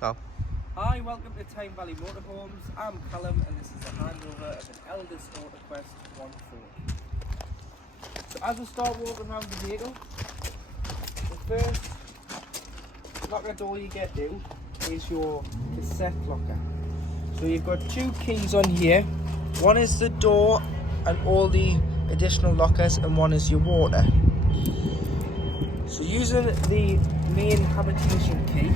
Go. Hi, welcome to Tyne Valley Motorhomes. I'm Callum and this is a handover of an Elddis Autoquest 140. So as we start walking around the vehicle, the first locker door you get to is your cassette locker. So you've got two keys on here. One is the door and all the additional lockers, and one is your water. So using the main habitation key,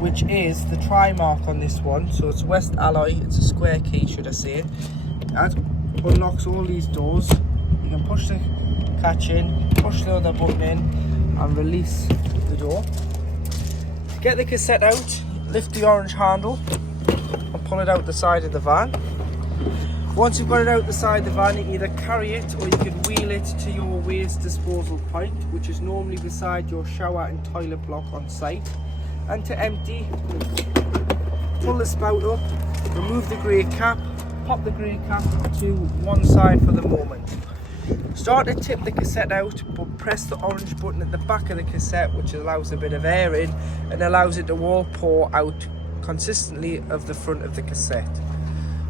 which is the try mark on this one, so it's West alloy, it's a square key should I say, that unlocks all these doors. You can push the catch in, push the other button in and release the door. To get the cassette out, lift the orange handle and pull it out the side of the van. Once you've got it out the side of the van, you either carry it or you can wheel it to your waste disposal point, which is normally beside your shower and toilet block on site. And to empty, pull the spout up, remove the grey cap, pop the grey cap to one side for the moment. Start to tip the cassette out, but press the orange button at the back of the cassette, which allows a bit of air in and allows it to all pour out consistently of the front of the cassette.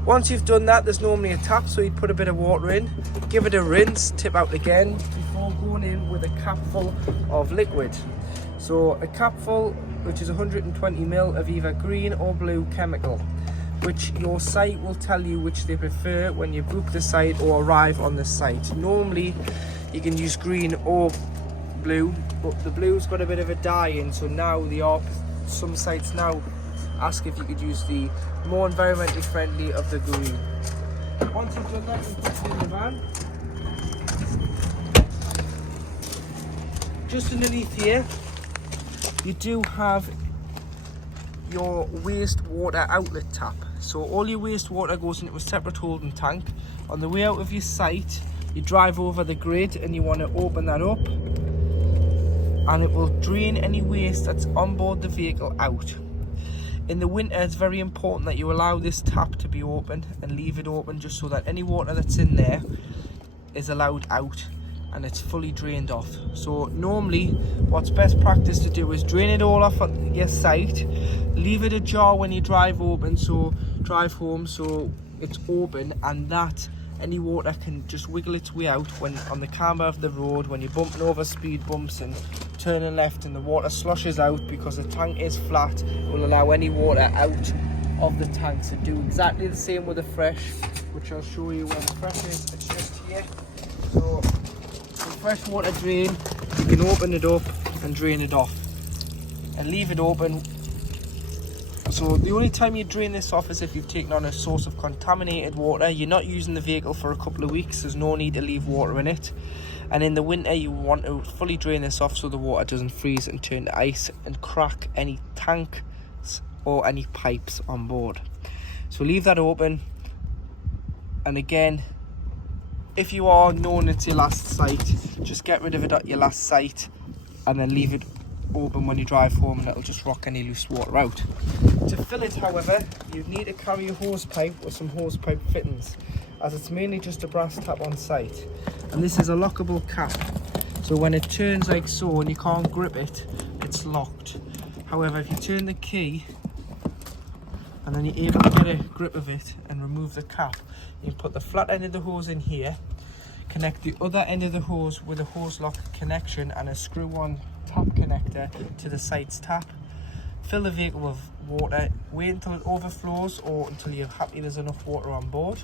Once you've done that, there's normally a tap, so you'd put a bit of water in, give it a rinse, tip out again before going in with a cap full of liquid. So a cap full, which is 120ml of either green or blue chemical, which your site will tell you which they prefer when you book the site or arrive on the site. Normally you can use green or blue, but the blue's got a bit of a dye in, so now some sites now ask if you could use the more environmentally friendly of the green. Once you've done that, you put it in the van. Just underneath here you do have your wastewater outlet tap. So all your wastewater goes into a separate holding tank. On the way out of your site, you drive over the grid and you want to open that up, and it will drain any waste that's on board the vehicle out. In the winter, it's very important that you allow this tap to be open and leave it open, just so that any water that's in there is allowed out and it's fully drained off. So normally what's best practice to do is drain it all off on your site, leave it ajar when you drive home so it's open, and that any water can just wiggle its way out when on the camber of the road, when you're bumping over speed bumps and turning left and the water sloshes out. Because the tank is flat, it will allow any water out of the tank. So do exactly the same with the fresh, which I'll show you when the fresh is. It's just here. So fresh water drain, you can open it up and drain it off and leave it open. So the only time you drain this off is if you've taken on a source of contaminated water. You're not using the vehicle for a couple of weeks, there's no need to leave water in it. And in the winter you want to fully drain this off so the water doesn't freeze and turn to ice and crack any tanks or any pipes on board. So leave that open, and again, if you are knowing it's your last site, just get rid of it at your last site and then leave it open when you drive home, and it'll just rock any loose water out. To fill it, however, you need to carry a hose pipe with some hose pipe fittings, as it's mainly just a brass tap on site. And this is a lockable cap, so when it turns like so and you can't grip it, it's locked. However, if you turn the key and then you're able to get a grip of it and remove the cap, you put the flat end of the hose in here, connect the other end of the hose with a hose lock connection and a screw-on tap connector to the site's tap. Fill the vehicle with water, wait until it overflows or until you're happy there's enough water on board.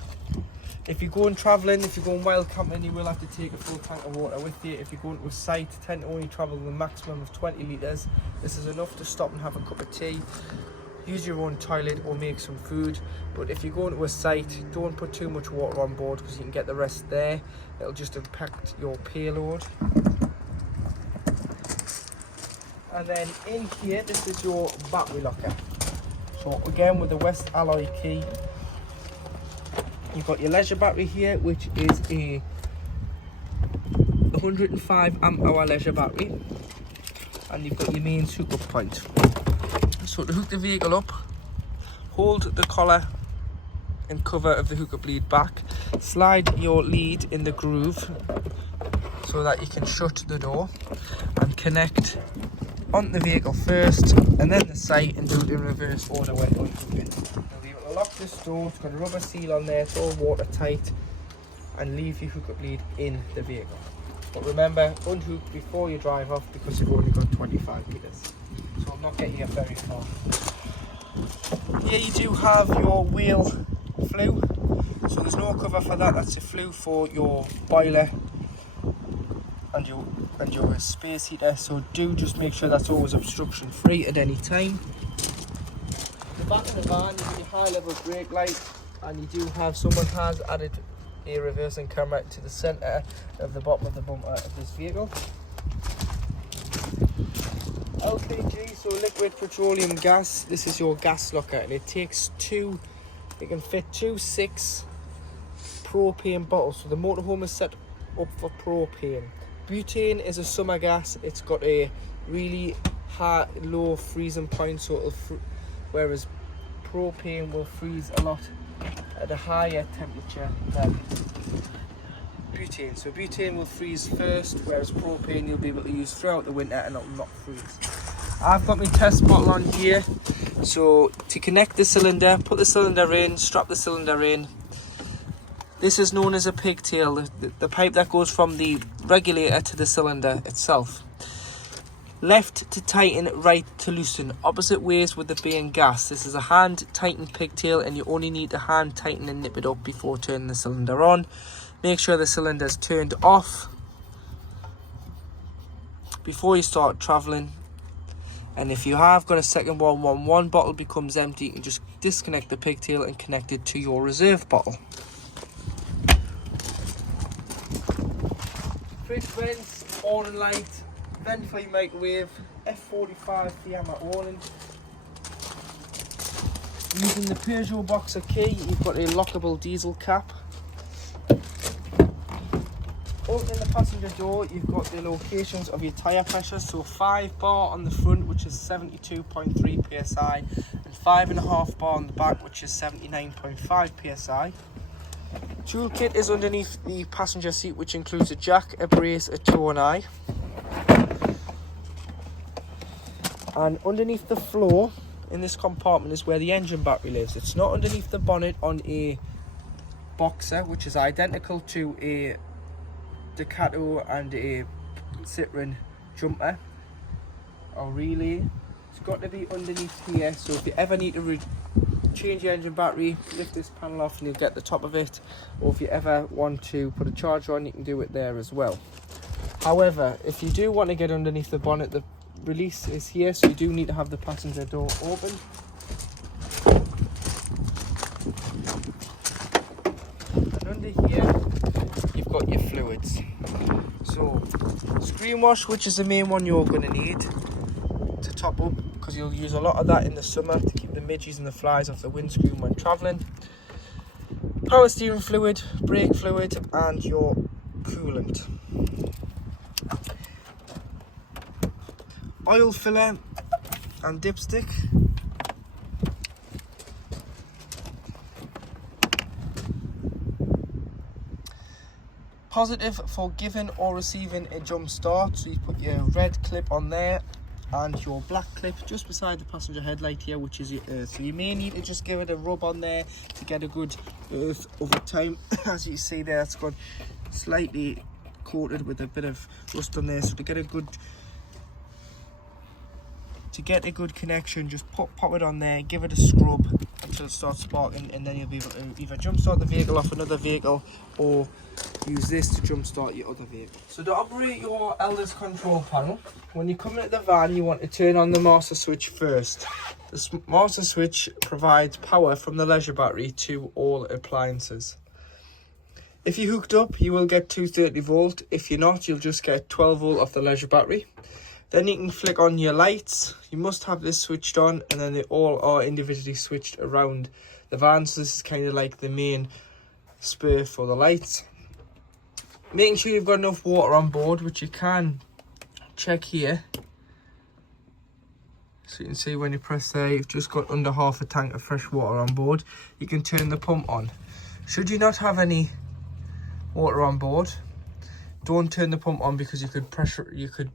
If you're going travelling, if you're going wild camping, you will have to take a full tank of water with you. If you're going to a site, tend to only travel the maximum of 20 litres. This is enough to stop and have a cup of tea, use your own toilet or make some food. But if you're going to a site, don't put too much water on board because you can get the rest there. It'll just impact your payload. And then in here, this is your battery locker. So again, with the West alloy key, you've got your leisure battery here, which is a 105 amp hour leisure battery, and you've got your main hookup point. So to hook the vehicle up, hold the collar and cover of the hookup lead back, slide your lead in the groove so that you can shut the door, and connect onto the vehicle first and then the sight, and do it in reverse order when unhooking. You'll be able to lock this door, it's got a rubber seal on there, it's all watertight, and leave your hookup lead in the vehicle. But remember, unhook before you drive off because you've only got 25 metres. So I'm not getting you very far. Here you do have your wheel flue. So there's no cover for that, that's a flue for your boiler and your space heater. So do just make sure that's always obstruction free at any time. The back of the van, you've got your high level brake light, and you do have, someone has added a reversing camera to the centre of the bottom of the bumper of this vehicle. LPG, so liquid petroleum gas. This is your gas locker, and it takes it can fit 2 6 propane bottles. So the motorhome is set up for propane. Butane is a summer gas. It's got a really low freezing point, so whereas propane will freeze a lot at a higher temperature than butane. So butane will freeze first, whereas propane you'll be able to use throughout the winter and it will not freeze. I've got my test bottle on here. So to connect the cylinder, put the cylinder in, strap the cylinder in. This is known as a pigtail, the pipe that goes from the regulator to the cylinder itself. Left to tighten, right to loosen. Opposite ways with the being gas. This is a hand tightened pigtail, and you only need to hand tighten and nip it up before turning the cylinder on. Make sure the cylinder is turned off before you start travelling. And if you have got a second one, when one bottle becomes empty, you can just disconnect the pigtail and connect it to your reserve bottle. Fridge vents, awning light, vent for your microwave, F45 Fiamma awning. Using the Peugeot Boxer key, you've got a lockable diesel cap. Opening the passenger door, you've got the locations of your tyre pressure. So 5 bar on the front, which is 72.3 psi, and 5.5 bar on the back, which is 79.5 psi. Toolkit is underneath the passenger seat, which includes a jack, a brace, a toe and eye. And underneath the floor in this compartment is where the engine battery lives. It's not underneath the bonnet on a Boxer, which is identical to a Ducato and a Citroen jumper or relay. It's got to be underneath here, so if you ever need to change your engine battery, lift this panel off and you'll get the top of it, or if you ever want to put a charger on, you can do it there as well. However, if you do want to get underneath the bonnet, the release is here, so you do need to have the passenger door open. And under here you've got your fluids. So screen wash, which is the main one you're going to need to top up, because you'll use a lot of that in the summer to keep the midges and the flies off the windscreen when travelling. Power steering fluid, brake fluid, and your coolant. Oil filler and dipstick. Positive for giving or receiving a jump start, so you put your red clip on there and your black clip just beside the passenger headlight here, which is your earth. So you may need to just give it a rub on there to get a good earth over time. As you see there, it's got slightly coated with a bit of rust on there, so to get a good connection, just pop it on there, give it a scrub until it starts sparking, and then you'll be able to either jump start the vehicle off another vehicle or use this to jump start your other vehicle. So to operate your Elddis control panel, when you come into the van, you want to turn on the master switch first. The master switch provides power from the leisure battery to all appliances. If you hooked up, you will get 230 volt. If you're not, you'll just get 12 volt off the leisure battery. Then you can flick on your lights. You must have this switched on, and then they all are individually switched around the van. So this is kind of like the main spur for the lights. Making sure you've got enough water on board, which you can check here. So you can see when you press there, you've just got under half a tank of fresh water on board. You can turn the pump on. Should you not have any water on board, don't turn the pump on, because you could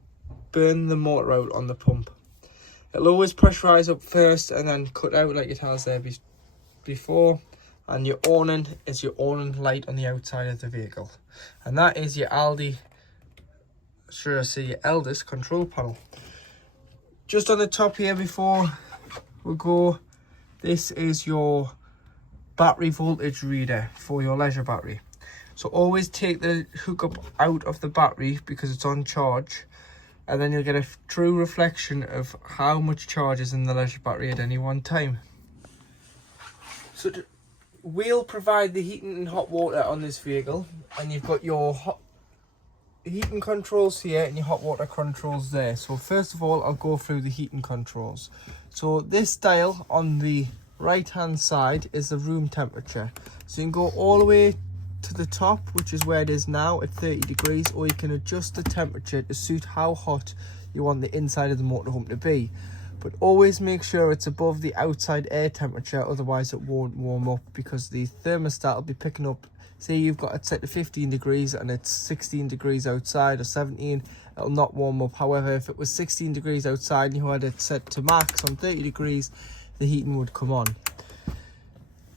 burn the motor out on the pump. It'll always pressurise up first and then cut out like it has there before. And your awning is your awning light on the outside of the vehicle. And that is your Elddis control panel. Just on the top here before we go, this is your battery voltage reader for your leisure battery. So always take the hookup out of the battery because it's on charge, and then you'll get a true reflection of how much charge is in the leisure battery at any one time. So we'll provide the heating and hot water on this vehicle, and you've got your heating controls here and your hot water controls there. So first of all, I'll go through the heating controls. So this dial on the right hand side is the room temperature. So you can go all the way to the top, which is where it is now at 30 degrees, or you can adjust the temperature to suit how hot you want the inside of the motorhome to be. But always make sure it's above the outside air temperature, otherwise it won't warm up, because the thermostat will be picking up. Say you've got it set to 15 degrees and it's 16 degrees outside, or 17, it'll not warm up. However, if it was 16 degrees outside and you had it set to max on 30 degrees, the heating would come on.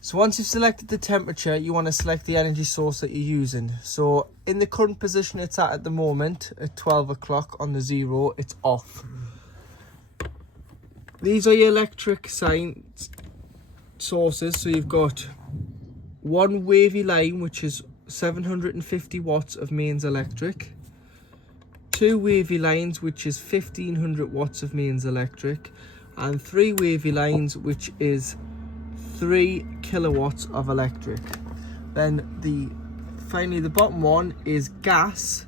So once you've selected the temperature, you want to select the energy source that you're using. So in the current position it's at the moment, at 12 o'clock on the 0, it's off. These are your electric sources. So you've got one wavy line, which is 750 watts of mains electric. Two wavy lines, which is 1500 watts of mains electric. And three wavy lines, which is 3 kilowatts of electric. Then finally the bottom one is gas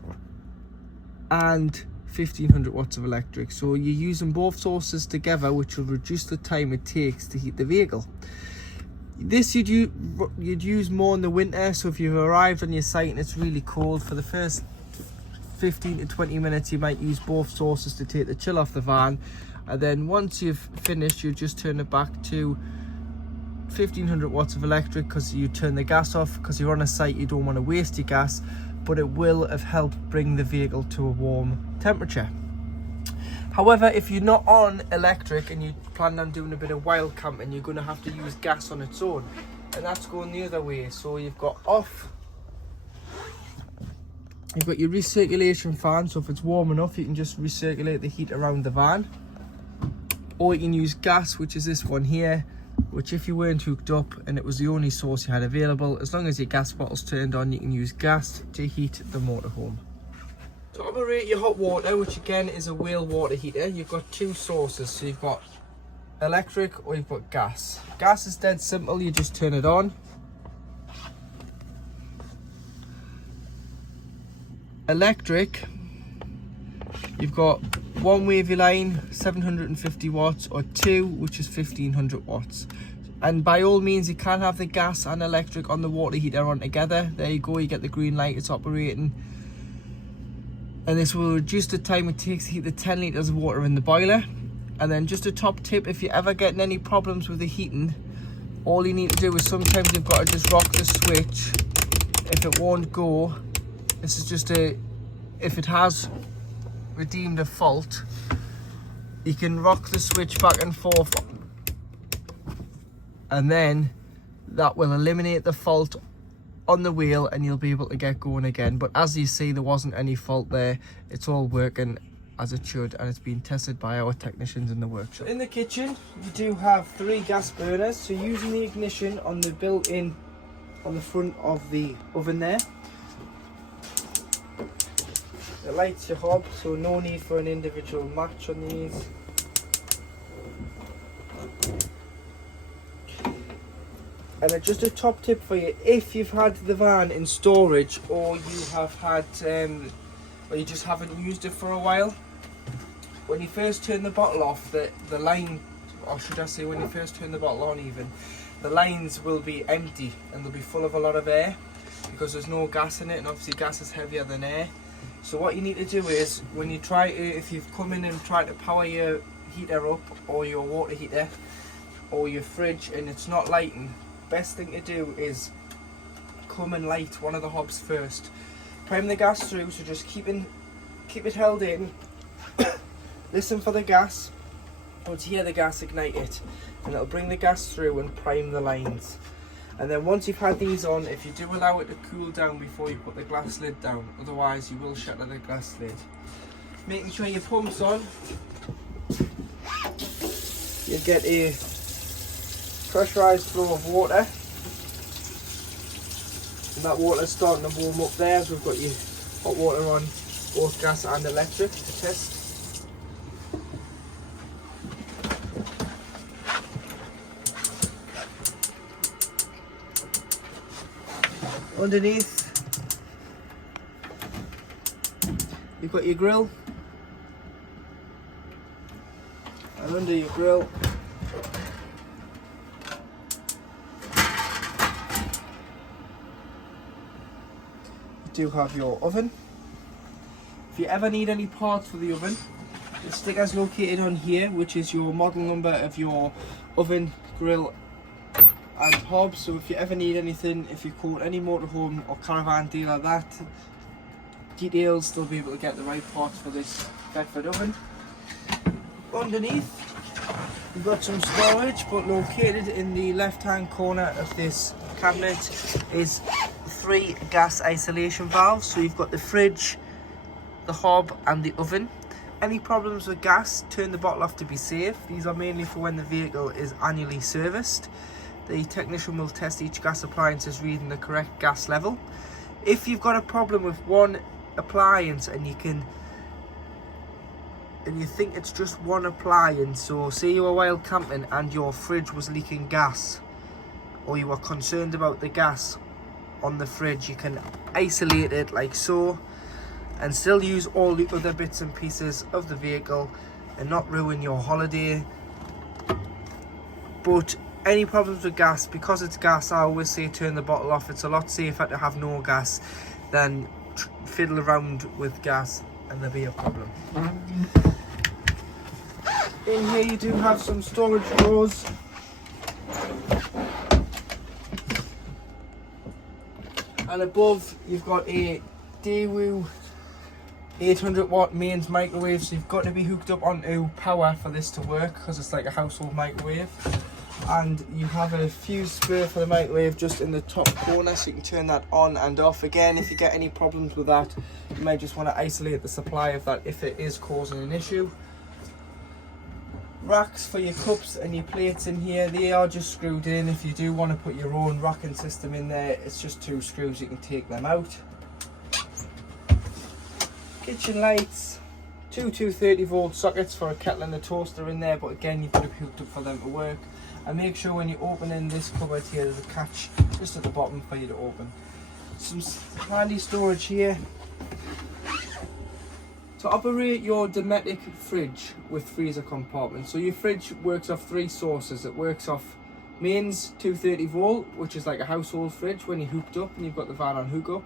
and 1500 watts of electric. So you're using both sources together, which will reduce the time it takes to heat the vehicle. This you'd use more in the winter. So if you've arrived on your site and it's really cold, for the first 15 to 20 minutes you might use both sources to take the chill off the van, and then once you've finished you just turn it back to 1500 watts of electric, because you turn the gas off, because you're on a site, you don't want to waste your gas, but it will have helped bring the vehicle to a warm temperature. However, if you're not on electric and you plan on doing a bit of wild camping, you're going to have to use gas on its own, and that's going the other way. So you've got off, you've got your recirculation fan, so if it's warm enough you can just recirculate the heat around the van, or you can use gas, which is this one here, which if you weren't hooked up and it was the only source you had available, as long as your gas bottle's turned on, you can use gas to heat the motorhome. To operate your hot water, which again is a whale water heater, you've got two sources. So you've got electric or you've got gas. Gas is dead simple, you just turn it on. Electric, you've got one wavy line, 750 watts, or two, which is 1500 watts. And by all means, you can have the gas and electric on the water heater on together. There you go, you get the green light, it's operating. And this will reduce the time it takes to heat the 10 litres of water in the boiler. And then just a top tip, if you're ever getting any problems with the heating, all you need to do is sometimes you've got to just rock the switch. If it won't go, this is just if it has redeemed a fault, you can rock the switch back and forth, and then that will eliminate the fault on the wheel and you'll be able to get going again. But as you see, there wasn't any fault there, it's all working as it should, and it's been tested by our technicians in the workshop. In the kitchen you do have 3 gas burners, so using the ignition on the built-in on the front of the oven there, it lights your hob, so no need for an individual match on these. And just a top tip for you, if you've had the van in storage, or you have had, or you just haven't used it for a while, when you first turn the bottle off, the line, or should I say when you first turn the bottle on even, the lines will be empty and they'll be full of a lot of air, because there's no gas in it, and obviously gas is heavier than air. So what you need to do is, when you try to, if you've come in and tried to power your heater up, or your water heater, or your fridge, and it's not lighting, best thing to do is come and light one of the hobs first. Prime the gas through, so just keep it held in listen for the gas. Once you hear the gas, ignite it, and it'll bring the gas through and prime the lines. And then once you've had these on, if you do allow it to cool down before you put the glass lid down, otherwise you will shatter the glass lid. Making sure your pump's on, you get a pressurised flow of water, and that water's starting to warm up there, so we've got your hot water on both gas and electric to test. Underneath, you've got your grill, and under your grill you do have your oven. If you ever need any parts for the oven, the sticker's located on here, which is your model number of your oven, grill and hob. So if you ever need anything, if you quote any motorhome or caravan deal like that, details, they'll be able to get the right parts for this Bedford oven. Underneath, you've got some storage, but located in the left hand corner of this cabinet is 3 gas isolation valves. So you've got the fridge, the hob and the oven. Any problems with gas, turn the bottle off to be safe. These are mainly for when the vehicle is annually serviced. The technician will test each gas appliance as reading the correct gas level. If you've got a problem with one appliance and you think it's just one appliance, so say you were wild camping and your fridge was leaking gas, or you were concerned about the gas on the fridge, you can isolate it like so and still use all the other bits and pieces of the vehicle and not ruin your holiday. But any problems with gas, because it's gas, I always say turn the bottle off. It's a lot safer to have no gas than fiddle around with gas and there'll be a problem. In here you do have some storage drawers. And above you've got a Daewoo 800 watt mains microwave, so you've got to be hooked up onto power for this to work, because it's like a household microwave. And you have a fuse spur for the microwave just in the top corner, so you can turn that on and off. Again, if you get any problems with that, you might just want to isolate the supply of that if it is causing an issue. Racks for your cups and your plates in here, they are just screwed in. If you do want to put your own racking system in there, it's just 2 screws, you can take them out. Kitchen lights, 2 230 volt sockets for a kettle and a toaster in there, but again you've got to be hooked up for them to work. And make sure when you open in this cupboard here, there's a catch just at the bottom for you to open. Some handy storage here. To operate your Dometic fridge with freezer compartment, so your fridge works off 3 sources. It works off mains 230 volt, which is like a household fridge when you're hooked up and you've got the van on hookup.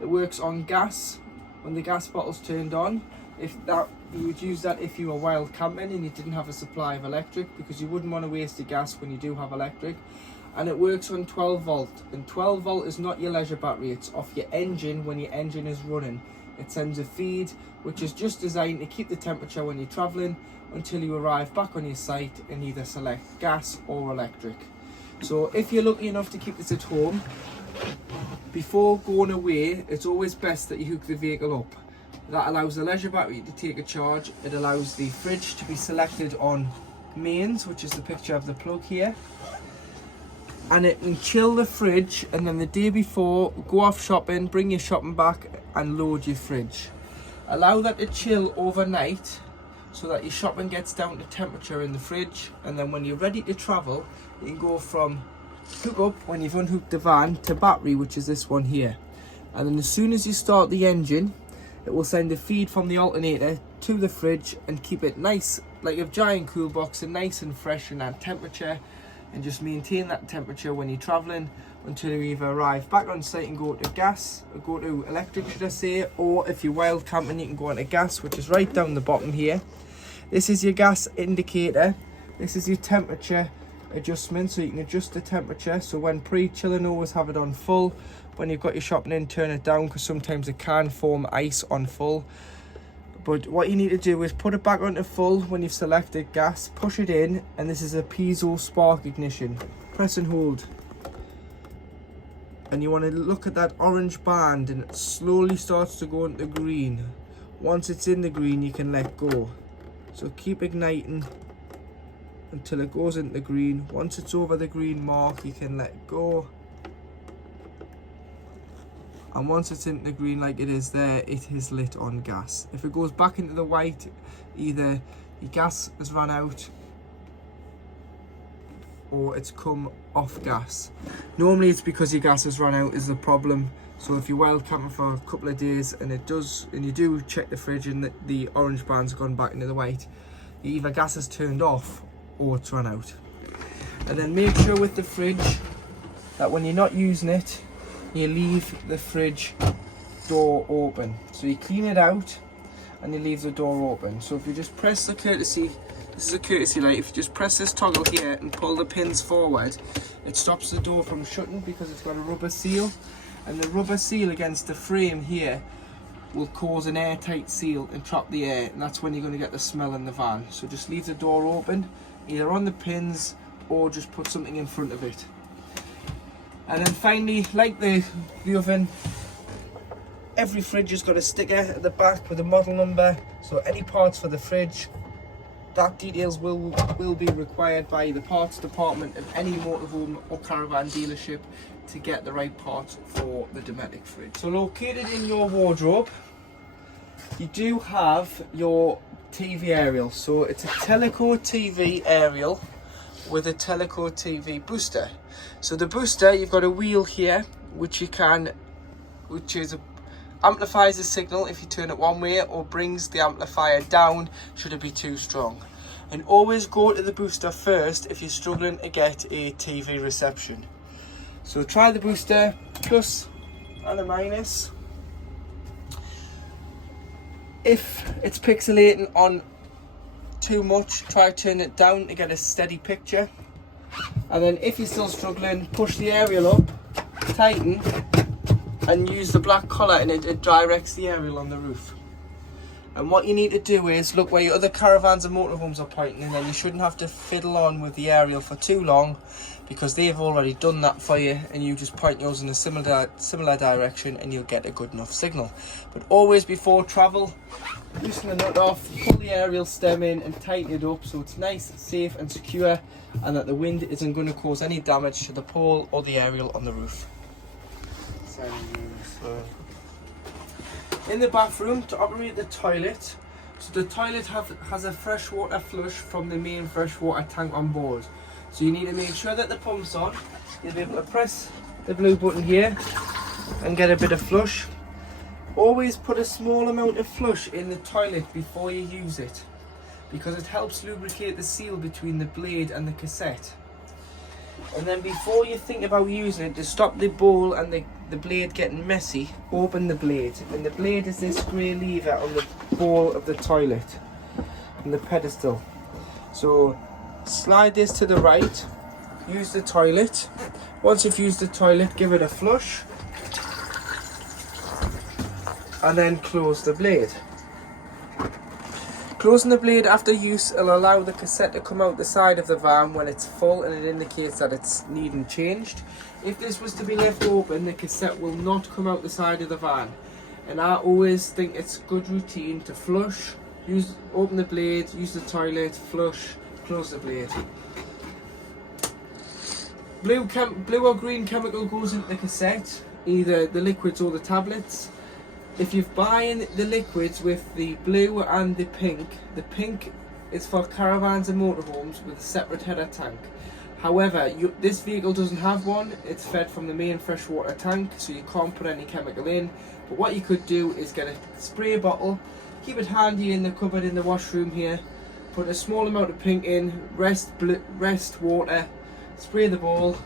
It works on gas when the gas bottle's turned on. You would use that if you were wild camping and you didn't have a supply of electric, because you wouldn't want to waste your gas when you do have electric. And it works on 12 volt, and 12 volt is not your leisure battery, it's off your engine. When your engine is running, it sends a feed which is just designed to keep the temperature when you're traveling until you arrive back on your site and either select gas or electric. So if you're lucky enough to keep this at home, before going away, it's always best that you hook the vehicle up. That allows the leisure battery to take a charge. It allows the fridge to be selected on mains, which is the picture of the plug here. And it can chill the fridge, and then the day before, go off shopping, bring your shopping back and load your fridge. Allow that to chill overnight so that your shopping gets down to temperature in the fridge, and then when you're ready to travel, you can go from hook up when you've unhooked the van to battery, which is this one here. And then as soon as you start the engine, it will send a feed from the alternator to the fridge and keep it nice, like a giant cool box, and nice and fresh in that temperature, and just maintain that temperature when you're traveling until you either arrive back on site and go to gas, or go to electric should I say, or if you're wild camping you can go on to gas, which is right down the bottom here. This is your gas indicator. This is your temperature adjustment, so you can adjust the temperature. So when pre-chilling, always have it on full. When you've got your shopping in, turn it down, because sometimes it can form ice on full. But what you need to do is put it back onto full when you've selected gas, push it in, and this is a piezo spark ignition. Press and hold. And you want to look at that orange band, and it slowly starts to go into green. Once it's in the green, you can let go. So keep igniting until it goes into green. Once it's over the green mark, you can let go. And once it's into green like it is there, it is lit on gas. If it goes back into the white, either your gas has run out or it's come off gas. Normally it's because your gas has run out is the problem. So if you're wild camping for a couple of days and you do check the fridge and the orange band's gone back into the white, either gas has turned off or it's run out. And then make sure with the fridge that when you're not using it, you leave the fridge door open. So you clean it out and you leave the door open. So if you just press the courtesy, this is a courtesy light, if you just press this toggle here and pull the pins forward, it stops the door from shutting because it's got a rubber seal. And the rubber seal against the frame here will cause an airtight seal and trap the air, and that's when you're going to get the smell in the van. So just leave the door open, either on the pins or just put something in front of it. And then finally, like the oven, every fridge has got a sticker at the back with a model number. So any parts for the fridge, that details will be required by the parts department of any motorhome or caravan dealership to get the right parts for the Dometic fridge. So located in your wardrobe, you do have your TV aerial. So it's a Teleco TV aerial with a Teleco TV booster. So the booster, you've got a wheel here which amplifies the signal if you turn it one way, or brings the amplifier down should it be too strong. And always go to the booster first if you're struggling to get a TV reception. So try the booster, plus and a minus. If it's pixelating on too much, try turn it down to get a steady picture. And then if you're still struggling, push the aerial up, tighten, and use the black collar, and it directs the aerial on the roof. And what you need to do is look where your other caravans and motorhomes are pointing, and then you shouldn't have to fiddle on with the aerial for too long, because they've already done that for you, and you just point yours in a similar direction and you'll get a good enough signal. But always before travel, loosen the nut off, pull the aerial stem in and tighten it up so it's nice, safe and secure, and that the wind isn't going to cause any damage to the pole or the aerial on the roof. In the bathroom, to operate the toilet, so the toilet has a freshwater flush from the main freshwater tank on board. So you need to make sure that the pump's on. You'll be able to press the blue button here and get a bit of flush. Always put a small amount of flush in the toilet before you use it, because it helps lubricate the seal between the blade and the cassette. And then before you think about using it, to stop the bowl and the blade getting messy, open the blade. And the blade is this grey lever on the bowl of the toilet, on the pedestal. So slide this to the right, use the toilet. Once you've used the toilet, give it a flush, and then close the blade. Closing the blade after use will allow the cassette to come out the side of the van when it's full, and it indicates that it's needing changed. If this was to be left open, the cassette will not come out the side of the van. And I always think it's good routine to flush, open the blade, use the toilet, flush, close the blade. Blue or green chemical goes into the cassette, either the liquids or the tablets. If you're buying the liquids with the blue and the pink is for caravans and motorhomes with a separate header tank. However, this vehicle doesn't have one. It's fed from the main freshwater tank, so you can't put any chemical in. But what you could do is get a spray bottle, keep it handy in the cupboard in the washroom here, put a small amount of pink in, rest water, spray the bowl,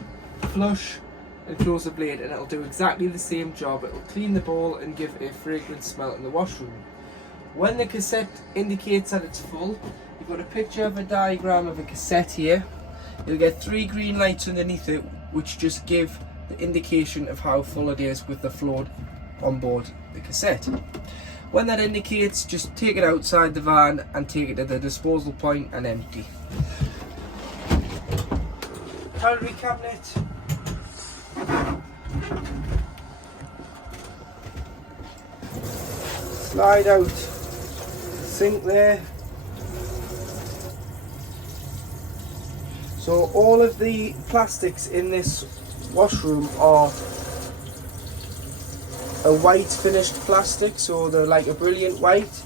flush, and close the blade, and it'll do exactly the same job. It'll clean the bowl and give a fragrant smell in the washroom. When the cassette indicates that it's full, you've got a picture of a diagram of a cassette here. You'll get 3 green lights underneath it, which just give the indication of how full it is with the float on board the cassette. When that indicates, just take it outside the van and take it to the disposal point and empty. Calorie cabinet. Slide out sink there. So all of the plastics in this washroom are a white finished plastic, so they're like a brilliant white.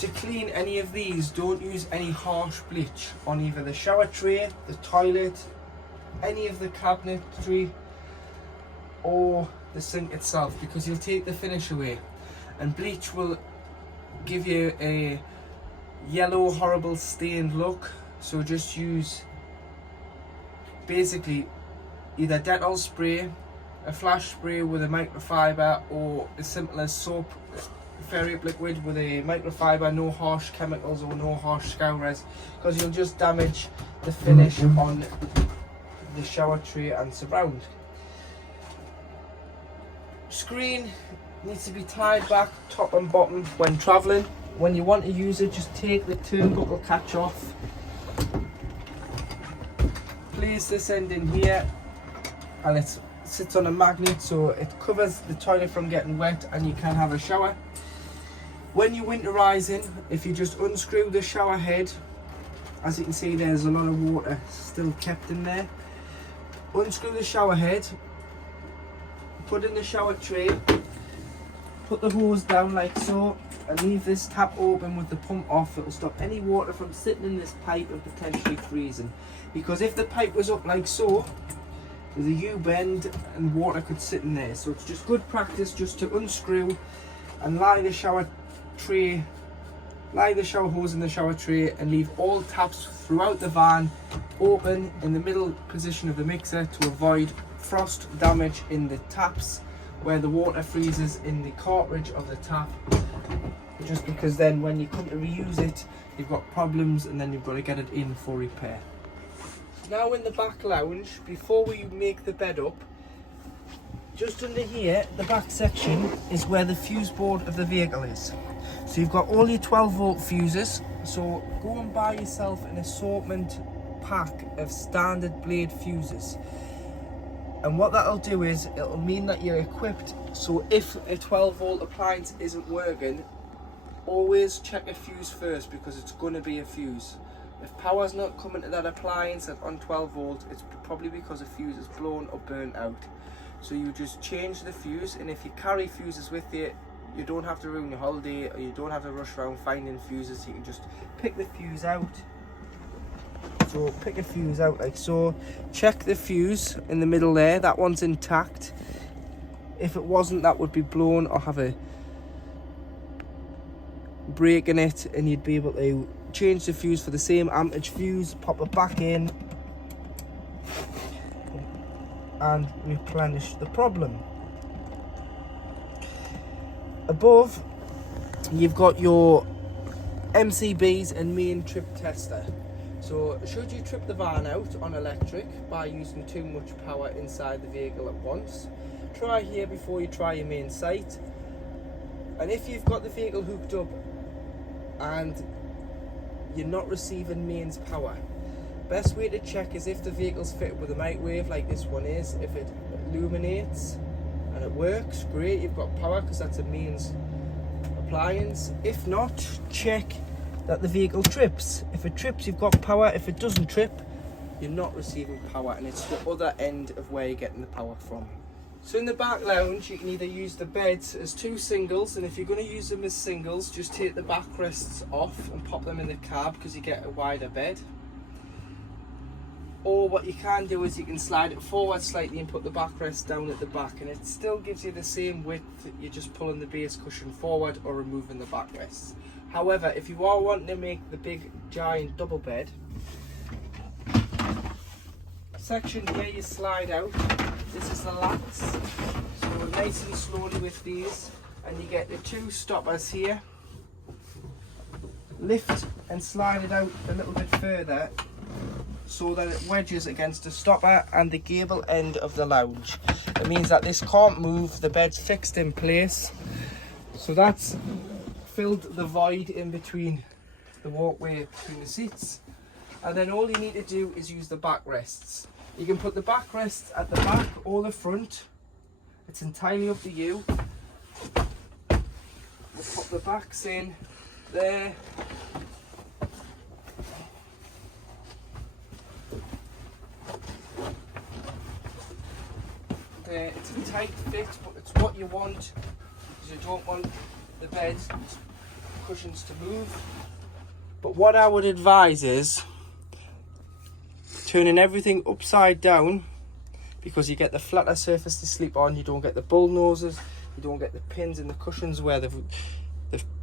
To clean any of these, don't use any harsh bleach on either the shower tray, the toilet, any of the cabinetry or the sink itself, because you'll take the finish away, and bleach will give you a yellow horrible stained look. So just use basically either Dettol spray, a flash spray with a microfiber, or as simple as soap, Fairy Up liquid with a microfiber, no harsh chemicals or no harsh scourers, because you'll just damage the finish on the shower tray and surround. Screen needs to be tied back top and bottom when travelling. When you want to use it, just take the turnbuckle catch off, place this end in here, and it sits on a magnet so it covers the toilet from getting wet and you can have a shower. When you're winterizing, if you just unscrew the shower head, as you can see there's a lot of water still kept in there. Unscrew the shower head, put in the shower tray, put the hose down like so, and leave this tap open with the pump off. It will stop any water from sitting in this pipe and potentially freezing. Because if the pipe was up like so, there's a U-bend and water could sit in there. So it's just good practice just to unscrew and lie the shower hose in the shower tray, and leave all taps throughout the van open in the middle position of the mixer to avoid frost damage in the taps where the water freezes in the cartridge of the tap, just because then when you come to reuse it you've got problems and then you've got to get it in for repair. Now in the back lounge, before we make the bed up, just under here, the back section is where the fuse board of the vehicle is. So you've got all your 12 volt fuses, so go and buy yourself an assortment pack of standard blade fuses. And what that'll do is, it'll mean that you're equipped, so if a 12 volt appliance isn't working, always check a fuse first, because it's going to be a fuse. If power's not coming to that appliance on 12 volt, it's probably because a fuse is blown or burnt out. So you just change the fuse, and if you carry fuses with you, you don't have to ruin your holiday, or you don't have to rush around finding fuses. You can just pick the fuse out. So pick a fuse out like so. Check the fuse in the middle there, that one's intact. If it wasn't, that would be blown or have a break in it, and you'd be able to change the fuse for the same amperage fuse, pop it back in and replenish the problem. Above, you've got your MCBs and main trip tester. So should you trip the van out on electric by using too much power inside the vehicle at once, try here before you try your main site. And if you've got the vehicle hooked up and you're not receiving mains power, best way to check is if the vehicle's fitted with a microwave like this one is. If it illuminates and it works, great, you've got power, because that's a mains appliance. If not, check that the vehicle trips. If it trips, you've got power. If it doesn't trip, you're not receiving power, and it's the other end of where you're getting the power from. So in the back lounge, you can either use the beds as two singles, and if you're going to use them as singles, just take the backrests off and pop them in the cab, because you get a wider bed. Or what you can do is you can slide it forward slightly and put the backrest down at the back, and it still gives you the same width. You're just pulling the base cushion forward or removing the backrests. However, if you are wanting to make the big giant double bed, section here you slide out, this is the lats, so nice and slowly with these, and you get the two stoppers here. Lift and slide it out a little bit further so that it wedges against the stopper and the gable end of the lounge. It means that this can't move, the bed's fixed in place, So that's filled the void in between the walkway between the seats. And then all you need to do is use the backrests. You can put the backrests at the back or the front. It's entirely up to you. We'll pop the backs in there. There, it's a tight fit, but it's what you want, because you don't want the bed cushions to move. But what I would advise is turning everything upside down, because you get the flatter surface to sleep on. You don't get the bull noses, you don't get the pins in the cushions where they've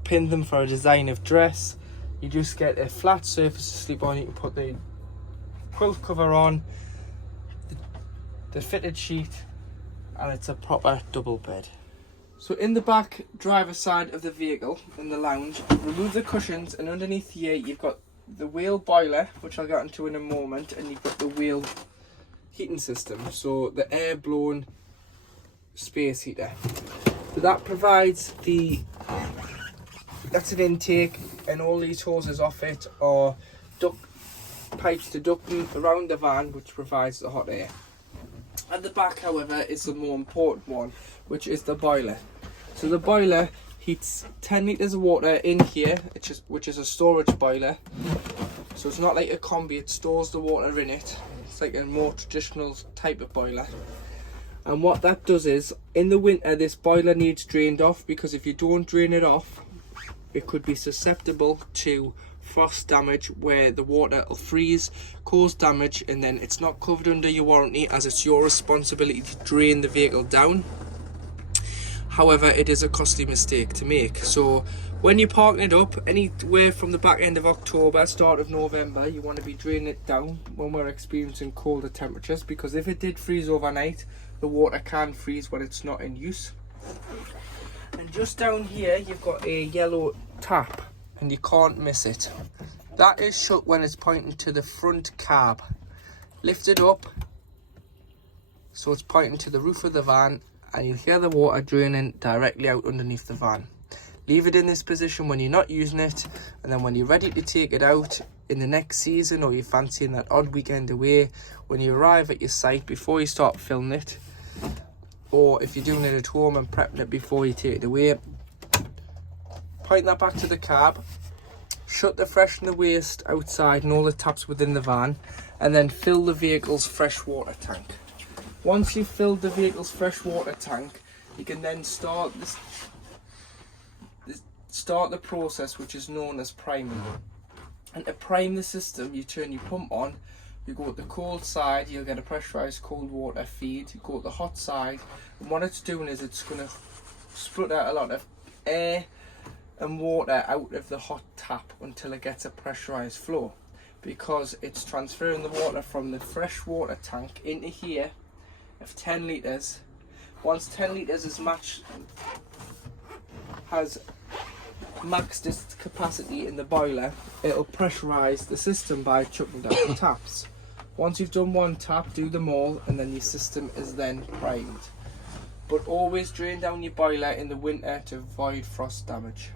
pinned them for a design of dress. You just get a flat surface to sleep on. You can put the quilt cover on, the fitted sheet, and it's a proper double bed. So in the back driver's side of the vehicle, in the lounge, remove the cushions, and underneath here you've got the wheel boiler, which I'll get into in a moment, and you've got the wheel heating system, so the air blown space heater. So that provides that's an intake, and all these hoses off it are duct pipes to duct around the van, which provides the hot air. At the back, however, is the more important one, which is the boiler. So the boiler heats 10 litres of water in here, which is a storage boiler. So it's not like a combi, it stores the water in it. It's like a more traditional type of boiler. And what that does is, in the winter, this boiler needs drained off, because if you don't drain it off, it could be susceptible to frost damage, where the water will freeze, cause damage, and then it's not covered under your warranty, as it's your responsibility to drain the vehicle down. However, it is a costly mistake to make. So when you're parking it up anywhere from the back end of October, start of November, you want to be draining it down when we're experiencing colder temperatures, because if it did freeze overnight, the water can freeze when it's not in use. And just down here you've got a yellow tap, and you can't miss it. That is shut when it's pointing to the front cab. Lift it up so it's pointing to the roof of the van, and you'll hear the water draining directly out underneath the van. Leave it in this position when you're not using it, and then when you're ready to take it out in the next season, or you're fancying that odd weekend away, when you arrive at your site, before you start filling it, or if you're doing it at home and prepping it before you take it away, point that back to the cab, shut the fresh and the waste outside and all the taps within the van, and then fill the vehicle's freshwater tank. Once you've filled the vehicle's freshwater tank, you can then start the process, which is known as priming. And to prime the system, you turn your pump on, you go to the cold side, you'll get a pressurised cold water feed. You go to the hot side, and what it's doing is it's going to split out a lot of air and water out of the hot tap until it gets a pressurised flow, because it's transferring the water from the fresh water tank into here of 10 litres. Once 10 litres is has maxed its capacity in the boiler, it'll pressurise the system by chucking down the taps. Once you've done one tap, do them all, and then your system is then primed. But always drain down your boiler in the winter to avoid frost damage.